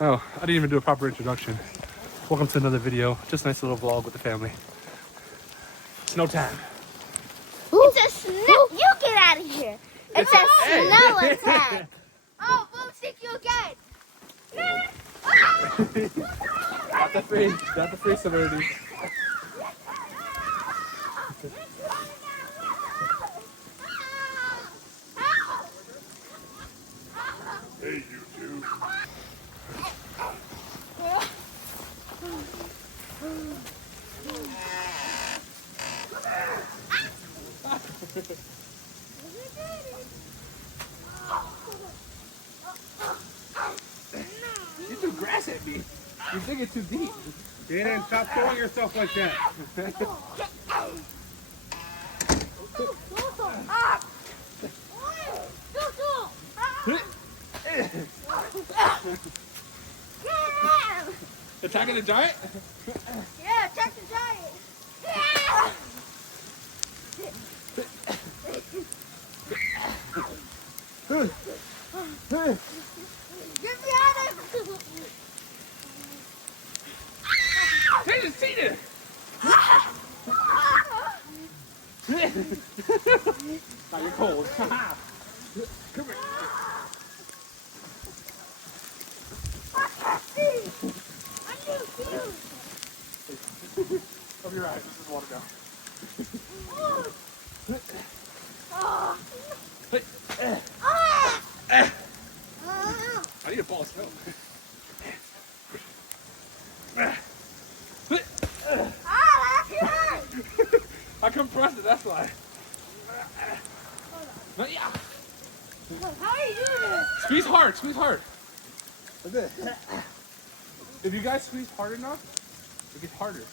Oh, I didn't even do a proper introduction. Welcome to another video. Just a nice little vlog with the family. Snow time. It's a snow. You get out of here. It's a snow attack. Oh, boom, stick you again. Got the face. Got the face already. Hey, you two. You threw grass at me. You're digging too deep. Get in, stop throwing yourself like that. Attacking the giant? Yeah, attack the giant. Get me out of it. Hey, just seen it! Now you're cold. Come here. Over your eyes. This is water down. I need a ball of snow. I compressed it, that's why. Yeah. How are you doing this? Squeeze hard, squeeze hard. Like this. If you guys squeeze hard enough, it gets harder.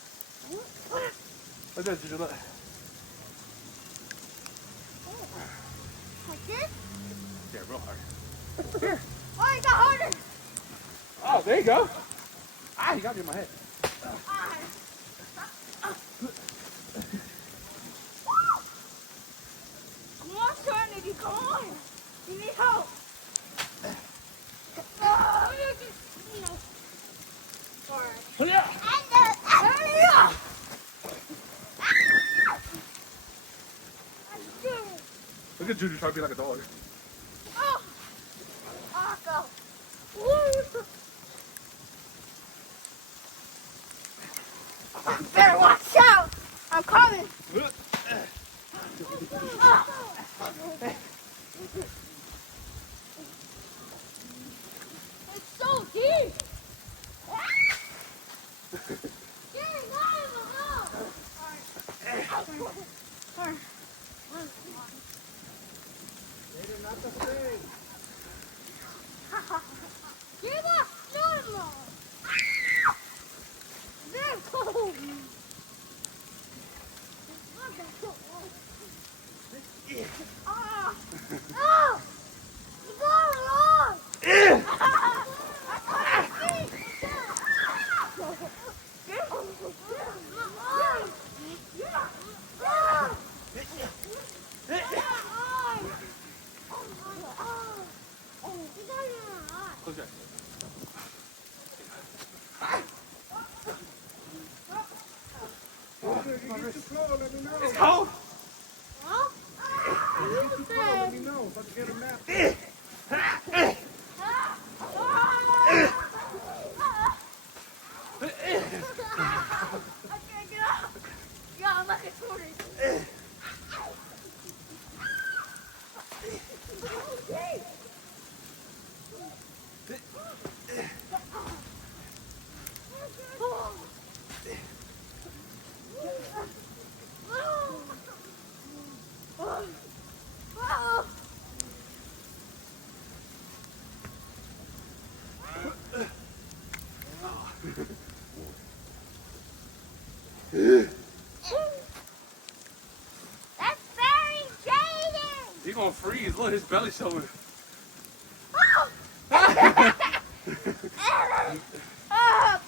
Like this, look. Like this? Yeah, real hard. Oh, it got harder. Oh, there you go. Ah, you got me in my head. Come on, Trinity, come on. You need help. Oh, yeah. Look at Juju trying to be like a dog. Oh, go. Better watch out. I'm coming. It's so deep. Get it out of the hole. They're not the same. Give up. Normal. They're cold. Ah! Oh! You got it on! I can't see! Close your eyes. You get too cold, let me know. It's cold. Huh? You get too cold, let me know. Let's get a nap. I can't get out. Yo, I'm like a tortoise. That's very Jaden. He's gonna freeze. Look, his belly showing. Oh! Oh!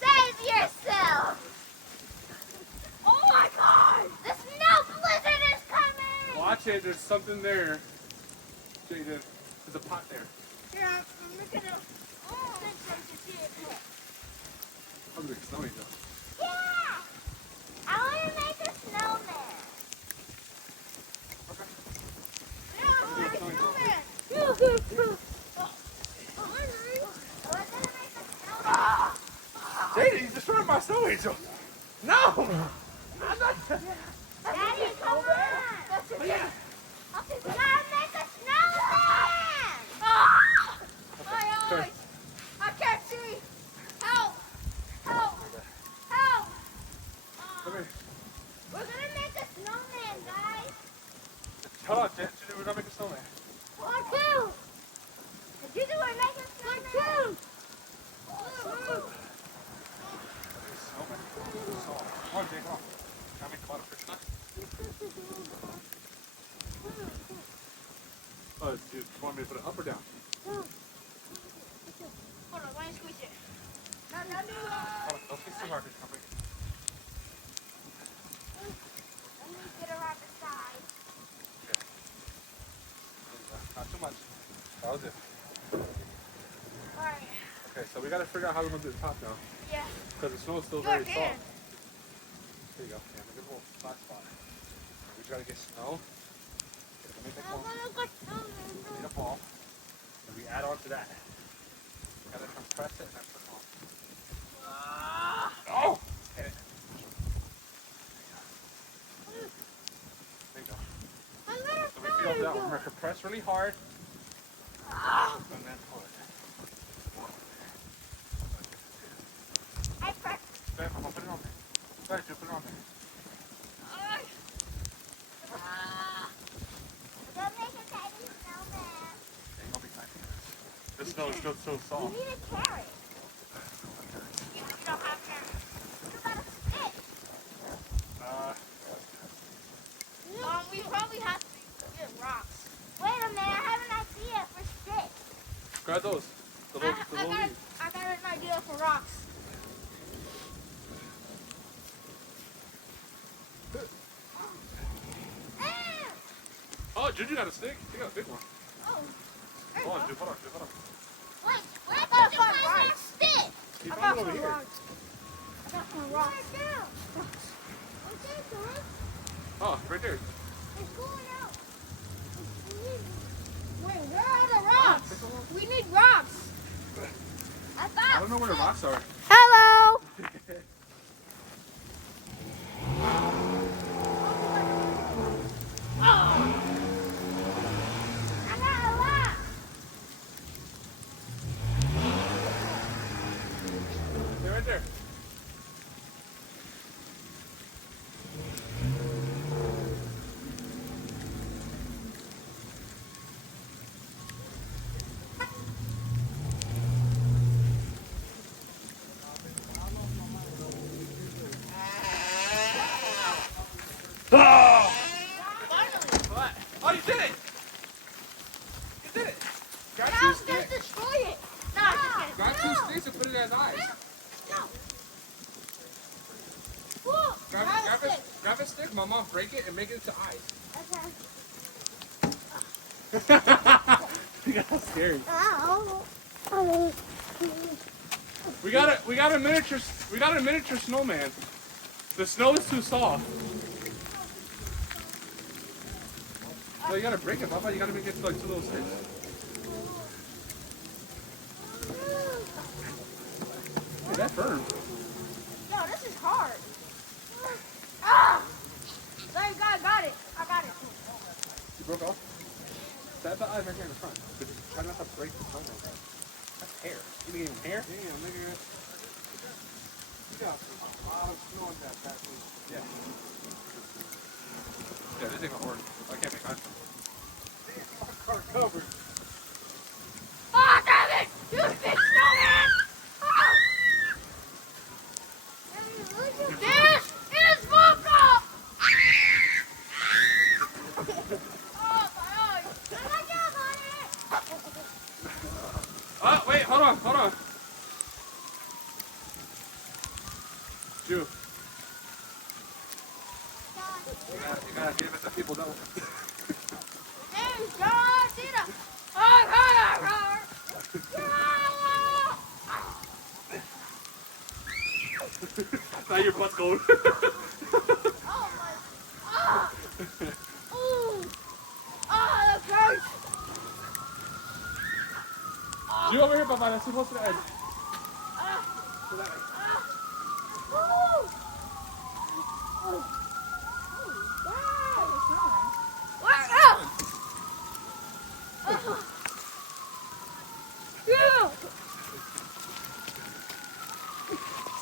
Save yourself! Oh my God! The snow blizzard is coming! Watch it. There's something there. Jaden, there's a pot there. Here, I'm making a sensation to see it. I'm making a snow angel. Yeah! I want to make a snowman. Okay. Yeah, I want to make a snowman. We're going to make a snowman. Jaden, he's destroying my snow angel. No! I'm not. Daddy, come on. Yeah. Okay, we gotta make a snowman. My eyes. I can't see. Help. Help. Help. Come here. We're gonna make a snowman, guys. Hold on, Jaden. We're gonna make a snowman. One, two. Did you want to make a snowman? One, two. Snowman. Come on, Jaden. Come on. Can I make the bottom fish nut? Oh, dude, you want me to put it up or down? Hold on, let me squeeze it. No, no, no. Hold on, don't squeeze too hard, because you're going to break it. Let me get around the side. Okay. There you go. Not too much. That was it. Alright. Okay, so we got to figure out how we're going to do the top now. Yeah. Because the snow is still Your very hand. soft. There you go. Yeah, make a little flat spot. We just got to get snow. Okay, let me make I'm one. gonna go snowman. Need a ball. And we add on to that. We got to compress it and then put it on. Oh! Hit it. There you go. I'm gonna So we feel that. We're going to compress really hard. And then pull it. I pressed. There, Mama, put it on there. There, Joe, put it on there. We're gonna make a tiny snowman. There, you'll be fine. This snow is still so You soft. need a carrot. You don't have carrots. What about a stick? We probably have to get rocks. Wait a minute, I have an idea for sticks. Grab those. The little leaves. I got an idea for rocks. Oh, Juju got a stick. He got a big one. Oh. Hold on, Juju. Hold on, Juju. Hold on. Wait, where did you find that stick? He found it over here. I got some rocks. Oh, right there. It's going out. Wait, where are the rocks? We need rocks. I don't know where the rocks are. Hello. I got a rock. They're right there. Oh! What? Oh, you did it! You did it! Got Now two I'm gonna sticks. destroy it. No, I'm just kidding. Got two sticks and put it as eyes. No. Whoa, Grab a stick, Mama, break it, and make it into eyes. Okay. You got scared. Ow. We got a miniature snowman. The snow is too soft. So you gotta break it, Papa. You gotta make it to like two little sticks. Hey, that's firm. No, this is hard. Ah! There you go, I got it. I got it. You broke off? Stab the eye right here in the front. But just try not to break the snowman. That's hair. You mean hair? Damn, nigga. You got a lot of snow in that bathroom. Yeah. Yeah, this ain't gonna work. I can't make eyes. My car covered. Oh, damn it! You big snowman! Ah! This is fucked up! Oh, my eyes! Put my dog on it! Oh, wait, hold on. Ju, you gotta give it to people that There's John Cena! Oh, Now your butt's cold. Oh my. Ah. Ooh. Ah, that hurts. You over here, Papa. That's too close to the edge. Ah. To that edge. Ah. Ooh. Oh. Wow. What? Ah. Ah. Yeah.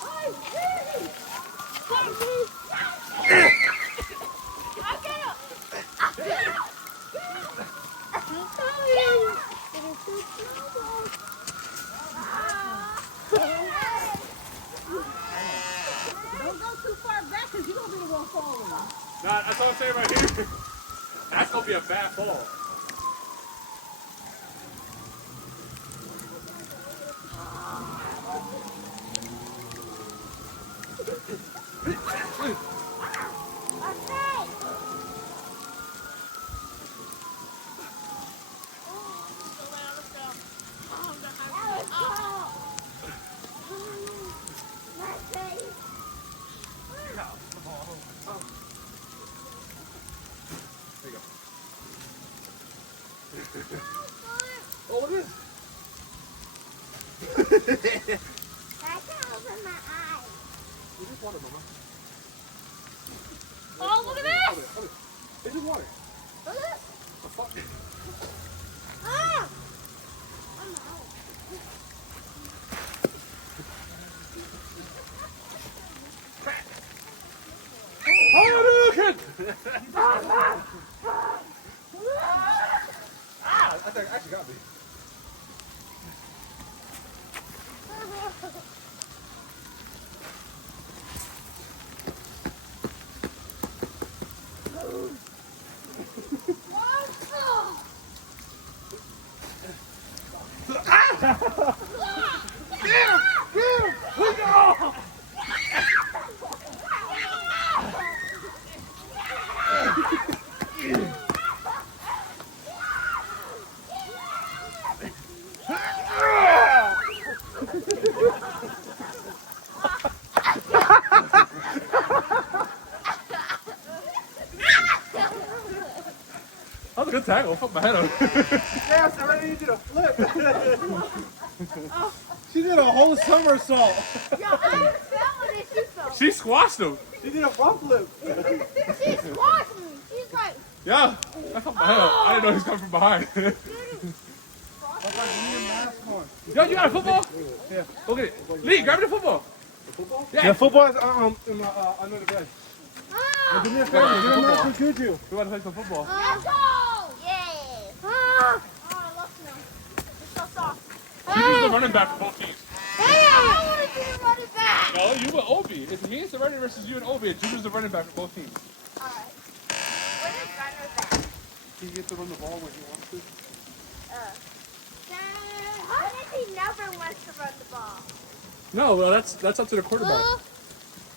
Oh, hey. Don't go too far back because you're going to be the one falling. Nah, that's what I'm saying right here. That's gonna be a bad fall. There you go. Oh, what is it? It's just water, Mama. Oh, look at this! Hold it. It's just water. Look at this! Oh, fuck. Ah! Hadouken! Ah! That actually got me. That was a good tackle. Fuck my head up. Yes, I already need you to flip. She did a whole somersault. Yo, I understand what she felt. She squashed him. She did a front flip. She squashed me. She's like, Yeah. I fucked my head up. I didn't know he was coming from behind. Yo, you got a football? Yeah. Go get it. Lee, grab me the football. The football? Yeah. The football is in my, under the bed. ah! Give me a favor. Give me a Juju. We want to play some football. Let's go! Yes! Ah! Oh, I love snow. It's so soft. Juju's the running back for both teams. Hey, I want to be the running back! No, you and Obi. It's me as the runner versus you and Obi. And Juju's the running back for both teams. Alright. What is runner back? He gets to run the ball when he wants to. What if he never wants to run the ball? No, well, that's up to the quarterback.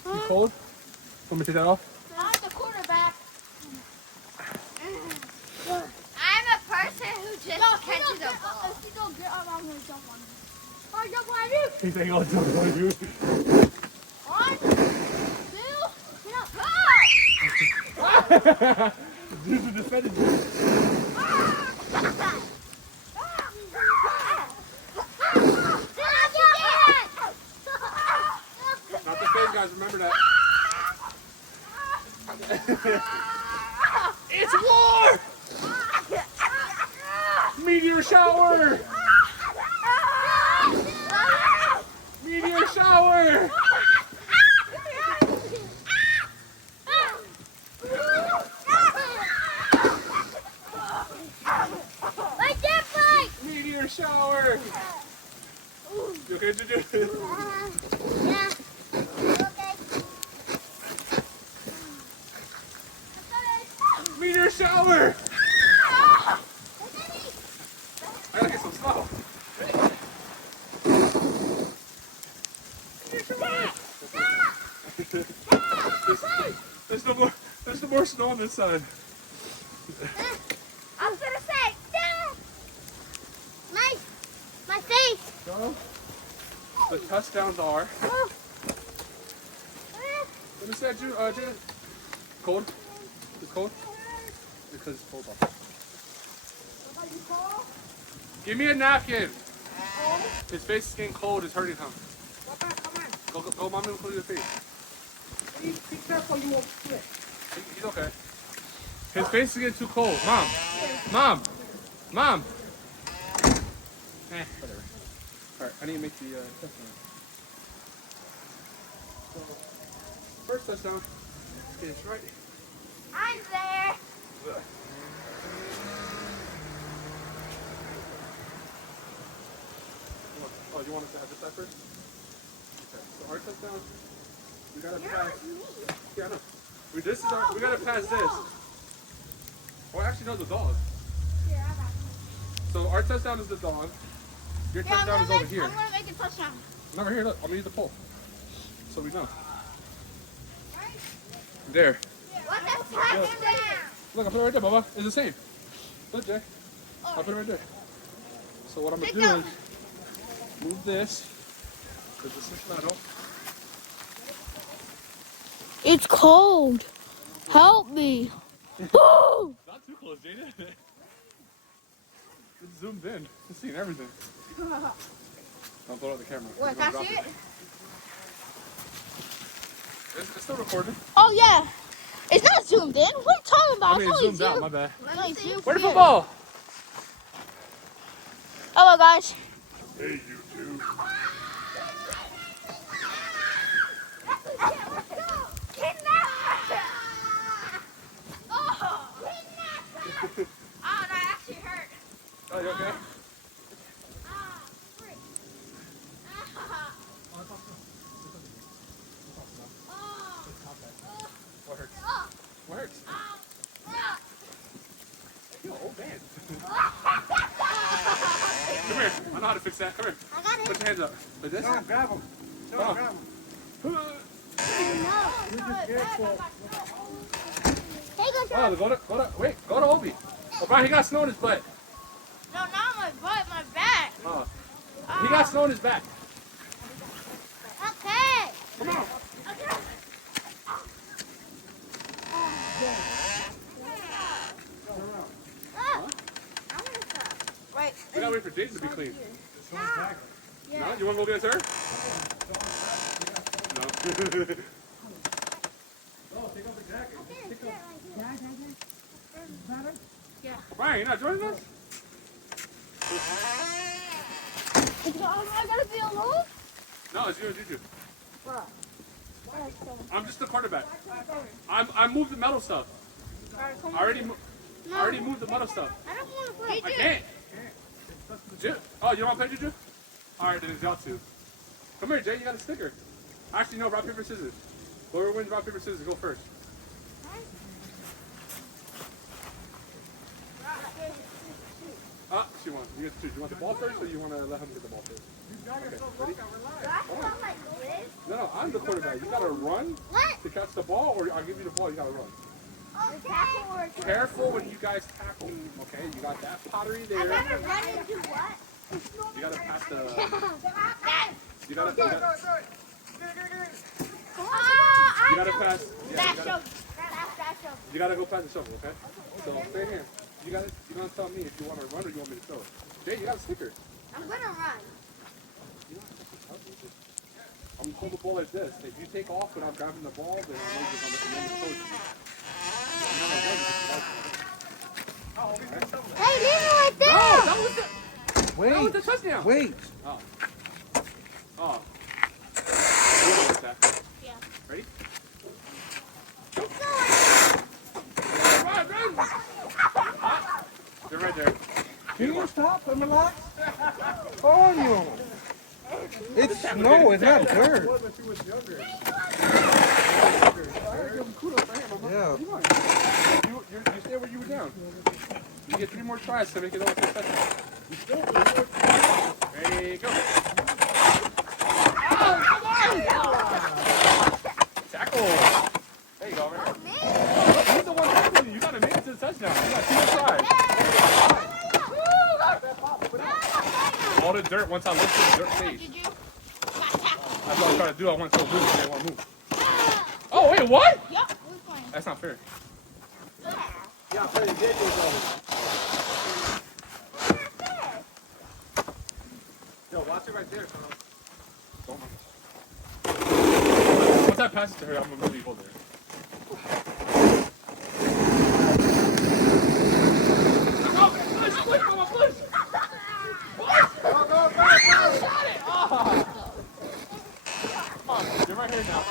You cold? Want me to take that off? I'm the quarterback. I'm a person who just catches a ball. If you don't get up, I'm going to jump on you. I'll jump on you. He's saying I'll jump on you. 1, 2, get up. Juju defended you. Not the same, guys. Remember that. It's war! Meteor shower! Meteor shower! Like that fight! Meteor shower! You okay, Juju? Yeah. Meteor shower! I gotta get some snow. There's no more snow on this side. I was gonna say, Dad! My face! So, the touchdowns are Let me see that, Jada. Cold? It's cold? Because it's cold. Give me a napkin. His face is getting cold. It's hurting him. Go, mommy, will close your face. Be careful, you won't slip. He's okay. His face is getting too cold. Mom. Whatever. Alright, I need to make the touchdown. So, first touchdown is right. I'm there. Oh, you want us to have this side first? Okay, so our touchdown, we gotta pass. Yeah, I know. We gotta pass this. Oh, actually, no, the dog. So our touchdown is the dog. Your touchdown is over here. I'm gonna make a touchdown. I'm over here, look. I'm gonna use the pole. So we know. There. What the touchdown? Look, I put it right there, Bubba. It's the same. Look, Jay. I put it right there. So what I'm gonna do is move this, because this is metal. It's cold. Help me. Woo! Not too close, Jada. It's zoomed in. It's seeing everything. Don't blow out the camera. What, can I see it? It's still recording. Oh, yeah. It's not zoomed in. What are you talking about? I mean, it's zoomed out, my bad. Where's Where's the football? Hello, guys. Hey, you two. Oh, that actually hurt. Oh, you okay? What hurts? What hurts? You're an old man. Come here. I know how to fix that. Come here. I got it. Put your hands up. Like this? Don't grab him. Don't grab him. You're just careful. Hey, Oh, go to Obi. Oh, Brian, he got snow in his butt. No, not my butt, my back. Oh. He got snow in his back. Okay. Come on. Okay. Wait. We gotta wait for Jason to be clean. No. No? You wanna go get his hair? No. Oh, take off the jacket. Brian, you're not joining us? I gotta be alone? No, it's you and Juju. I'm just the quarterback. I moved the metal stuff. I already moved the metal stuff. I don't want to play. I can't. Oh, you don't want to play, Juju? Alright, then it's y'all two. Come here, Jay, you got a sticker. Actually, no, rock, paper, scissors. Whoever wins rock, paper, scissors, go first. She won. You get to choose. You want the ball first, or you want to let him get the ball first? Okay, ready? No, I'm the quarterback. You gotta run to catch the ball, or I'll give you the ball, you gotta run. Okay. Careful when you guys tackle. Okay, you got that pottery there. I gotta run into what? You gotta pass the. That. You gotta pass. That shovel. That shovel. You gotta go pass the shovel, okay? So stay here. You gotta tell me if you want to run or you want me to throw it. Jay, you got a sticker. I'm gonna run. I'm gonna hold the ball like this. If you take off without grabbing the ball, then I'm going to throw it. Hey, leave it right there. No, that was the. Wait. That was the touchdown. Wait. Oh. Oh. You want that? Yeah. Ready? Let's go. Run. They're right there. Can you stop and relax? Oh, no. It's snow, it's not dirt. Yeah. You stay where you were down. You get 3 more tries to make it over to a touchdown. Ready, go. Tackle. There you go, right here. He's the one tackling you. You gotta make it to the touchdown. You got 2 more tries. All the dirt, once I lift the dirt face. That's what I'm trying to do. I want to move. I want to move. Oh, wait, what? Yep, we're playing. That's not fair. Yeah, play the video though. Yo, watch it right there, Carl. Don't mind. Once I pass it to her, I'm going to really hold it. You're right here now.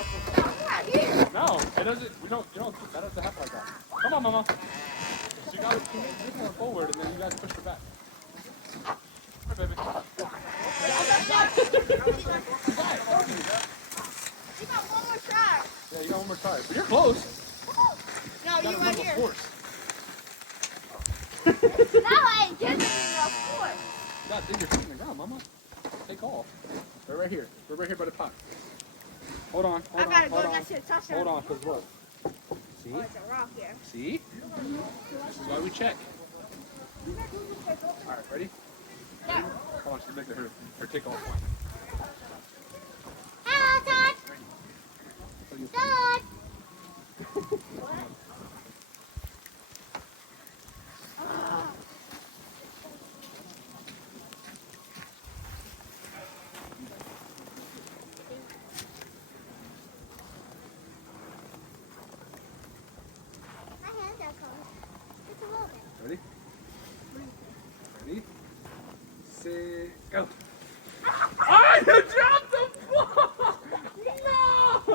No, it doesn't. You don't. That doesn't happen like that. Come on, Mama. So you gotta move more forward, and then you guys push her back. Hi, baby. You got one more shot. Yeah, you got one more try. But you're close. No, You you gotta right remember here. force. No, I ain't giving you no force. You gotta dig your feet in the ground, Mama. Take off. We're right here. We're right here by the pot. Hold on. I gotta go that shit touchdown. Hold on, cause what? See? Oh, it's a rock here. See? This is why we check. All right, ready? Yeah. Hold on, she's making her take off one. Hello, Dad. Dad. My hands are cold. Just a little bit. Ready? Ready? Set, go. Ah, you dropped the ball!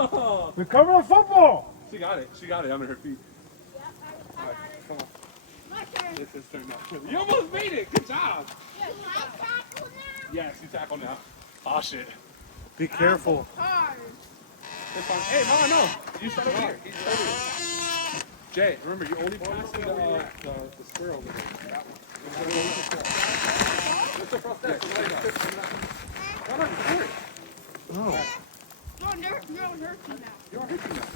No! Recover the football. She got it. She got it under her feet. Yep, I All right, got it. come on. My turn. It's his turn now. You almost made it. Good job. Yeah, can I tackle now? Yes, you tackle now. Oh, shit. Be careful. Hard. It's fine. Hey, Mama, no. You start over here. He's over here. Jay, remember, you only passed the square over there. That one. What's the first step? No, no, you're hurt. No. No, you're hurt me now. You're hurt now.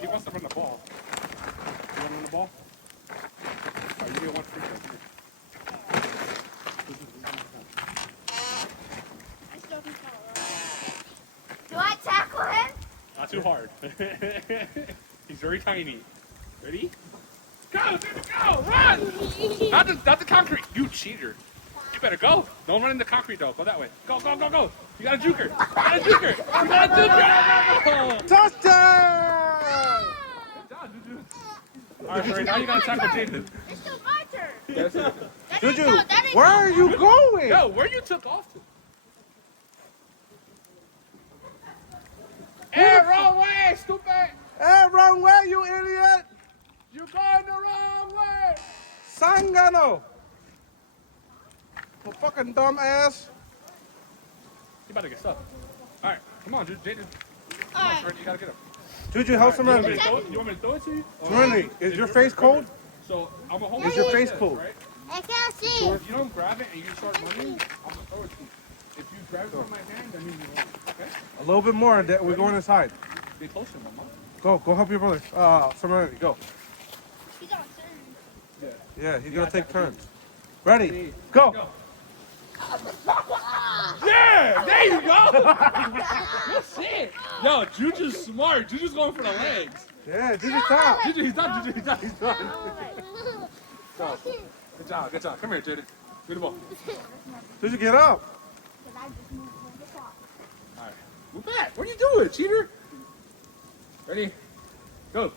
He wants to run the ball. You want to run the ball? All right, you get one free throw. I still can follow. Do I tackle him? Not too hard. He's very tiny. Ready? Go, David, go! Run! Not the concrete. You cheater. You better go. Don't run in the concrete, though. Go that way. Go, go, go, go. You got a juker. You got a juker. You got a juker. Touchdown! Good job, Juju. All right, Ray, now you got to tackle Jaden. It's still my turn. Yes, sir. That Juju, ain't no- that ain't where no- are you going? Yo, where you took off to? Hey, wrong way, stupid! Hey, wrong way, you idiot! You're going the wrong way! Sangano! You fucking dumb ass. You about to get stuck. All right, come on, dude. Jaden. All right. You gotta get him. Juju, help You want me Serenity. to throw it? You want me to throw it to you? Or- Serenity, is your face cold? So I'm gonna hold Is it your like face this, cold? right? I can't So see. if you don't grab it and you start running, I'm gonna throw it to you. If you grab it from my hand, that means you won. Okay? A little bit more, that we're going inside. Be closer, Mama. Go help your brother. Serenity, go. He's on turn. Yeah. Yeah, he's gonna take turns. Ready, go. Yeah! There you go! That's it! Yo, Juju's smart. Juju's going for the legs. Yeah, Juju top. Juju, he's done. Juju, he's done. He's done. Go. Good job. Good job. Come here, Jaden. Good ball. Juju, get up. All right. Move back. What are you doing, cheater? Ready? Go.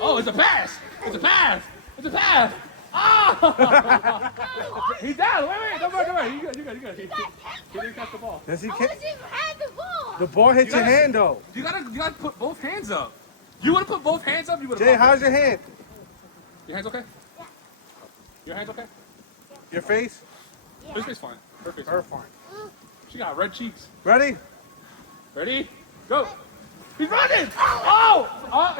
Oh, it's a pass. It's a pass. It's a pass. Oh! He's down. Wait. Don't worry. You good. He didn't catch the ball. Yes, he I can. wasn't even had the ball. The ball hit You your gotta- hand though. You gotta put both hands up. You would have put both hands up. You would have. Jay, how's your hand? Your hands okay? Yeah. Your hands okay? Your face? His face fine. Her face Her fine. fine. She got red cheeks. Ready? Ready? Go. He's running. Oh!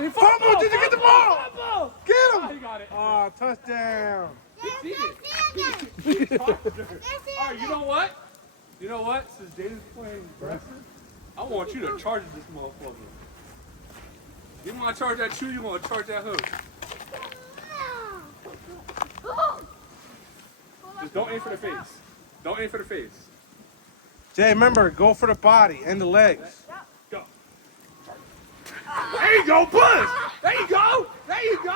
He Fumble, did you get the ball? Fumble. Get Oh, him! he got it. Oh, touchdown. He did it. Yes, All right, you know what? You know what? Since Jaden's playing aggressive, I want you to charge this motherfucker. You want to charge that shoe? You want to charge that hook? Just don't aim for the face. Don't aim for the face. Jay, remember, go for the body and the legs. Go. There you go, push. There you go. There you go.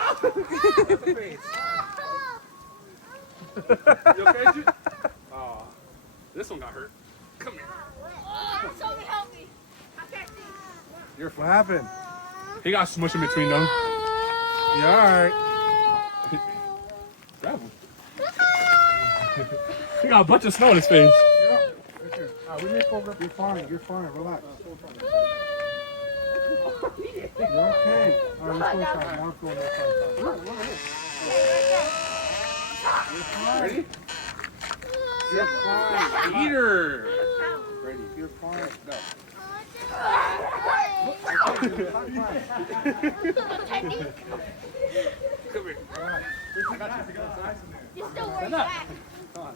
You okay, Jude? Oh, this one got hurt. Come here. Somebody help me. I can't see. You're What fine. happened? He got smushed in between them. You alright? Grab him. He got a bunch of snow in his face. We may focus. You're fine. You're fine. Relax. You're okay. Alright, let's go inside. Now let's go inside. Ready? You're fine. Eater. Ready. You're fine. Go. Come here. I got you. You're still wearing Stand up. back. Come on.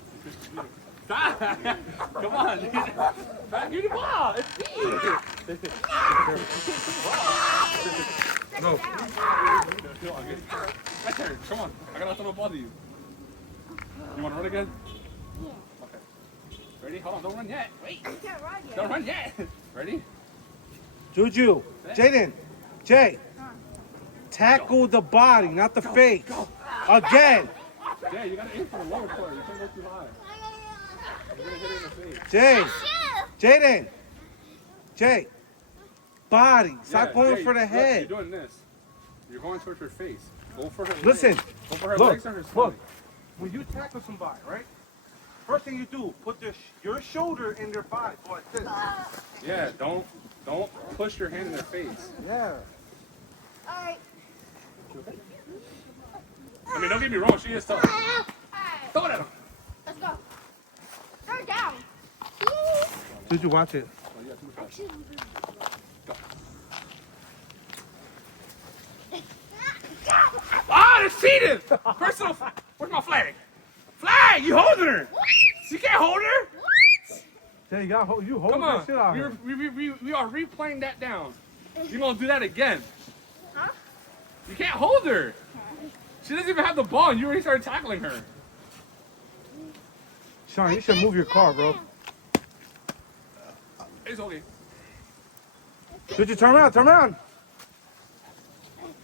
Stop. Come on. Back you the ball. It's me. No. Right there. Come on. I gotta throw the ball to you. You wanna run again? Yeah. Okay. Ready? Hold on. Don't run yet. Wait. You can't run yet. Don't run yet. Ready? Juju. Jaden. Jay. Tackle the body, not the face. Again. Yeah, you gotta aim for the lower part. You can't go too high. You're gonna hit it in the face. Jay. Jaden. Jay. Body. Stop Yeah, going Jay, for the look, head. You're doing this. You're going towards her face. Go for her Listen. legs. Go for her Look. legs or her stomach. Look. When you tackle somebody, right? First thing you do, put your shoulder in their body. Go like this. Yeah, don't push your hand in their face. Yeah. Alright. I mean, don't get me wrong, she is tough. Alright. Throw it at him. Let's go. Throw it down. Juju, watch it. Oh, you got too much pressure. Ah, it's cheating! Personal. Where's my flag? Flag! You holding her? You can't hold her? Jay, you hold Come that on. shit out here. We are replaying that down. You're gonna do that again. Huh? You can't hold her. She doesn't even have the ball and you already started tackling her. Sean, you should move your car, bro. It's okay. Juju, turn around, turn around.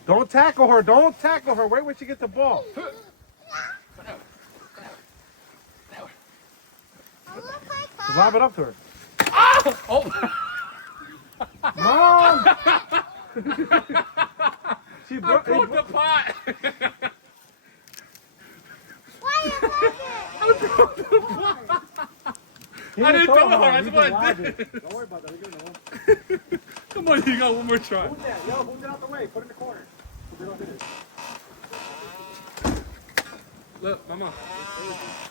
Don't tackle her, don't tackle her. Wait when she gets the ball. Lob it up to her. Ah! Oh! Mom! She I broke broke the pot! Why are you I didn't throw it hard, that's He what just I lobbed did. it. Don't worry about that, we're gonna know. Come on, you got one more try. Move that, yo, move it out the way, put it in the corner. Put it on this. Look, mama.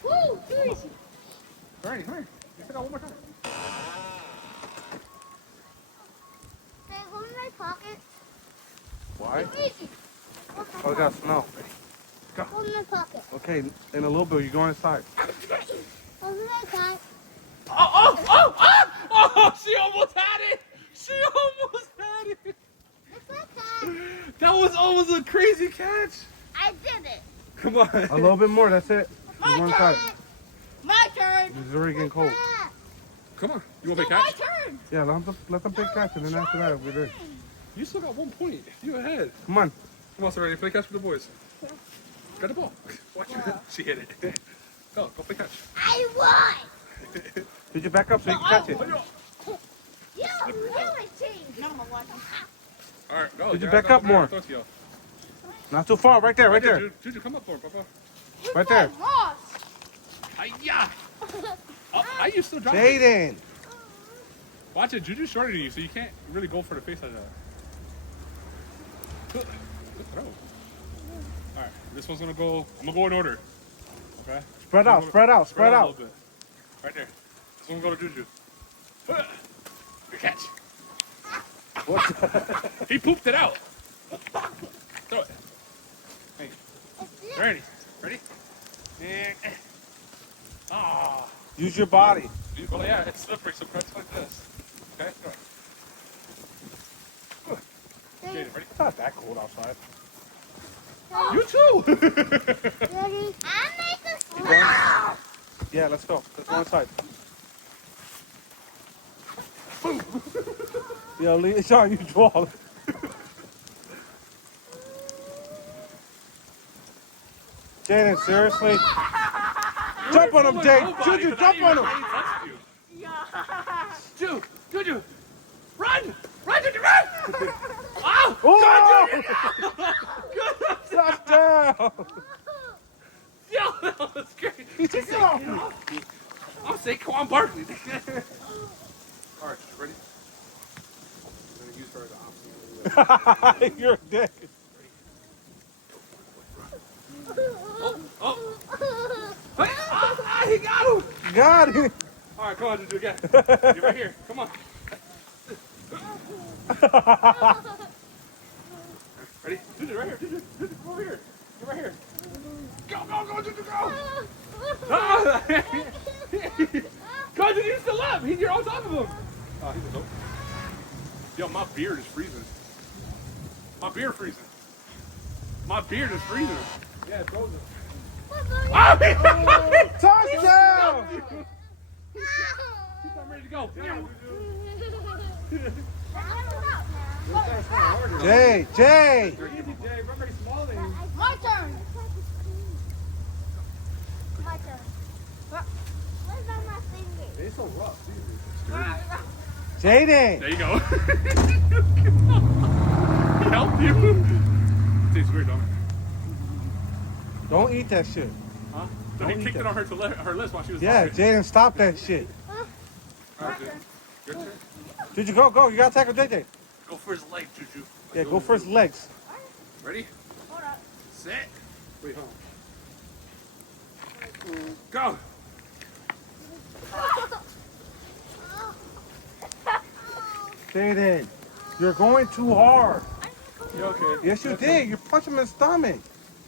Woo! Too easy. Hurry, hurry. You still got one more time. Hey, hold in my pocket. Why? Too easy. Oh, I got snow. Hold in my pocket. Okay, in a little bit, you're going inside. Hold in my pocket. Oh! Oh! She almost had it! She almost had it! It's my time. That was almost a crazy catch! I did it. Come on. A little bit more, that's it. My You're going turn. inside. My turn. It's already getting cold. Come on. You want to It's play my catch? turn. Yeah, let them pick catch, and then after that, we're good. You still got 1 point. You ahead. Come on. Come on, ready? Play catch with the boys. Got the ball. Watch her. She hit it. Go play catch. I won. Did you back up so you can catch it? You really changed. No, I'm watching. Alright, go. Did you back up more? Not too far, right there, right there. Juju, come up for it, Papa. Right there. Lost. Hiya! Oh, how you still dropping? Jaden. Watch it, Juju's shorter than you, so you can't really go for the face like that. Good throw. Alright, this one's gonna go. I'm gonna go in order. Okay? Spread out, spread out, spread a out. little bit. Right there. This one will go to Juju. Good catch. He pooped it out. Throw it. Hey. Ready? Ready? And. Ah. Use your body. Oh yeah, it's slippery, so press like this. Okay? Throw it. Jaden, ready? It's not that cold outside. You too! Ready? I make a slap. Yeah, let's go. Let's go inside. Yo, Sean, you draw. Jaden, seriously? Jump on him, Jay. Juju, jump on him. Juju, run! Run, Juju, run! Oh! Oh! Good! Touchdown! Yo, that was great. Get off me. I'll say, come on, Barkley. All right, ready? I'm going to use her as an option. You're dead. Oh. Hey, he got him. Got him. All right, come on, Juju, again. You're right here. Come on. Ready? Juju, right here. Juju, come over here. Come right here. Go, Juju, go. Go, Juju, you're still up. You're on top of him. Oh, he's a goat. Yo, my beard is freezing. My beard freezing. My beard is freezing. Yeah, it's frozen. Oh, Touchdown! I'm ready to go. Jay. My turn. Where's on my finger? It's so rough, Jaden. There you go. He helped you. Tastes weird, don't it? Don't eat that shit. Huh? So he kicked it on her list while she was Yeah, talking. Jaden, stop that shit. All right, your turn. Juju, go. You gotta tackle JJ. Go for his leg, Juju. Yeah, go for his legs. Ready? Hold up. Set. Wait, hold on. Go. Jaden, you're going too hard. You okay? Yes, you did. You punched him in the stomach.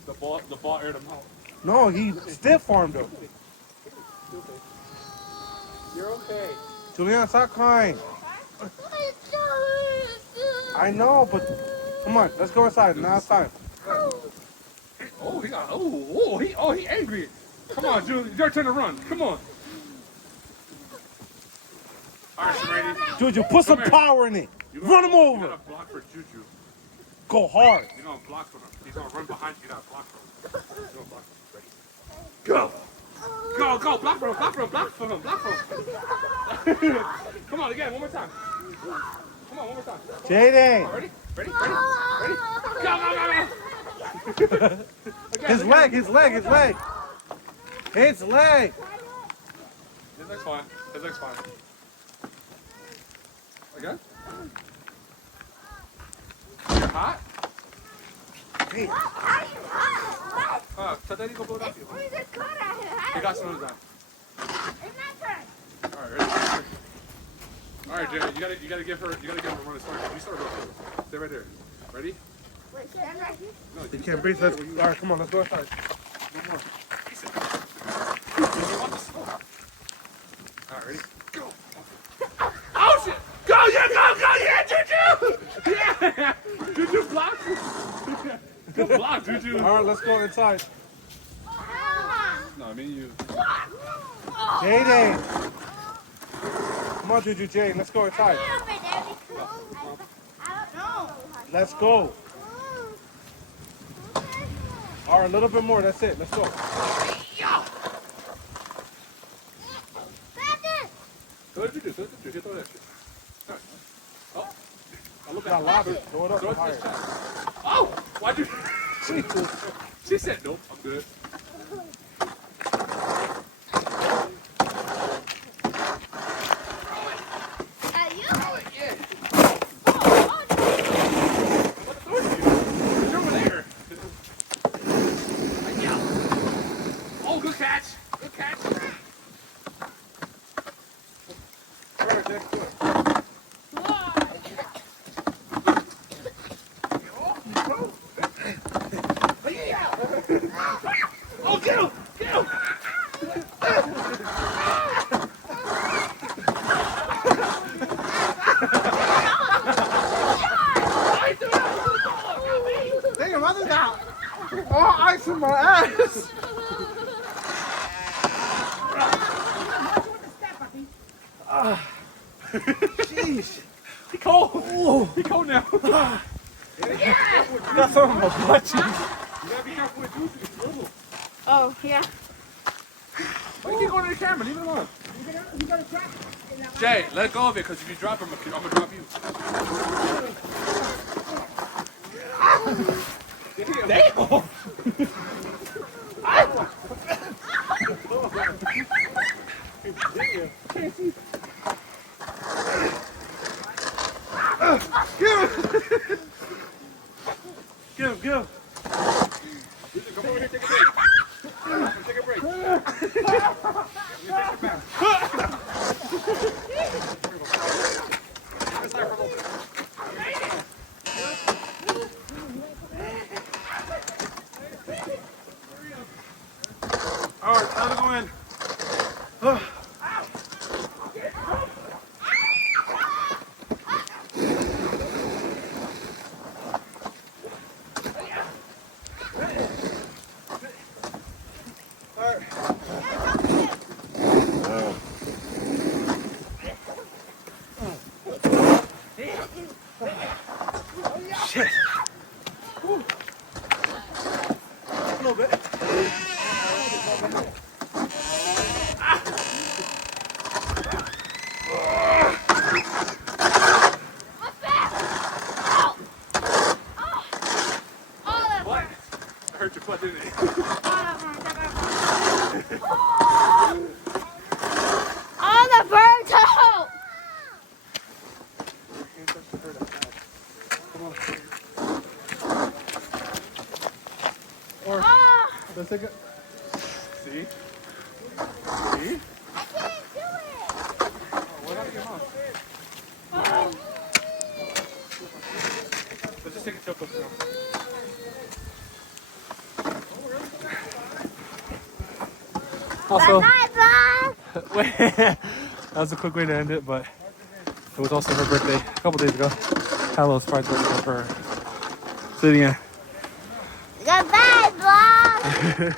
The ball aired him out. No, he stiff armed him. You're okay. Juliana, stop crying. I know, but come on, let's go inside. Now it's time. Oh, he angry. Come on, Julie. Your turn to run. Come on. All right, you ready? Juju, put some power in it. Run him You over. gotta block for Juju. Go hard. You're gonna block for him. He's gonna run behind you. You gotta block for him. You're gonna block for him. Ready? Go. Go. Block for him. Come on, again. One more time. Come on, one more time. Jaden. Ready? Go. Again, His leg. His leg's fine. Again? You're hot? Hey. So then you go blow it up. We just cut at it. You got some of that. It's my turn. All right, ready? All right, Jared, you gotta give her a run to start. You start real quick. Stay right there. Ready? Wait, stand right here. No, You stay can't breathe. right Let's, there where all right, come on. Let's go inside. One more. You want this? All right, ready? Go. Oh shit! Go! Yeah, Juju! Yeah! Juju block. Good block, Juju. All right, let's go inside. No, I mean you. Jaden. Come on, Juju, Jaden. Let's go inside. I don't know. Let's go. All right, a little bit more. That's it. Let's go. Throw it, Juju. Throw that shit. Oh. I look Got at lobby. Throw it up Throw it to higher. his chest. Oh! Why'd you? Jesus. She said, nope, I'm good. Oh, good catch. Good catch. All right, Jack, do it. Oh, get him! Get him! Damn, I just got all ice in my ass. Jeez. He cold. He cold now. Got some of my butt cheeks. You gotta be careful with Juju. It's little. Oh, yeah. Why you keep going to the camera? Leave it alone. Jay, let go of it, because if you drop him, I'm going to drop you. Damn! Give him. Come over here, take a break. Take a break. All right, time to go in. Shit. Whew. A little bit. What? I hurt your foot, didn't it? All the birds out. Come on. Or, let's take it. See? See? I can't do it. What out of your mouth? Let's just take a chill pill now. Also, Bye-bye, Bob. wait, that was a quick way to end it, but it was also her birthday a couple days ago. Had a little surprise birthday for her. So yeah. Goodbye, Bob.